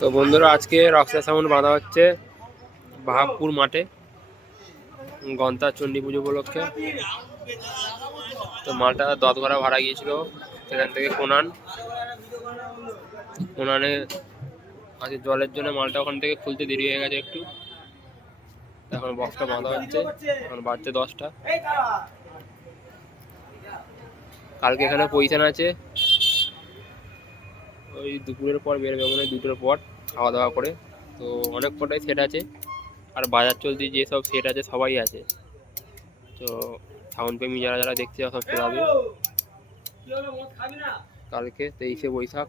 তো বন্ধুরা, আজকে রক্সা সাউন্ড বাঁধা হচ্ছে বাহাপুর মাঠে গন্তা চণ্ডী পুজো উপলক্ষে। তো মালটা দতঘরা ভাড়া গিয়েছিল সেখান থেকে কোনান। কোনানে আজকে জলের জন্য মালটা ওখান থেকে খুলতে দেরি হয়ে গেছে একটু। এখন বক্সটা বাঁধা হচ্ছে, এখন বাড়ছে দশটা। কালকে এখানে পজিশন আছে। ওই দুপুরের পর বেরোবে মনে দুটোর পর খাওয়া দাওয়া করে। তো অনেক কটাই সেট আছে। আর বাজার চলতি যেসব সেট আছে, সবাই আছে। তো সাউন্ড প্রেমী যারা যারা দেখছে সব চলে যাবে কালকে তেইশে বৈশাখ।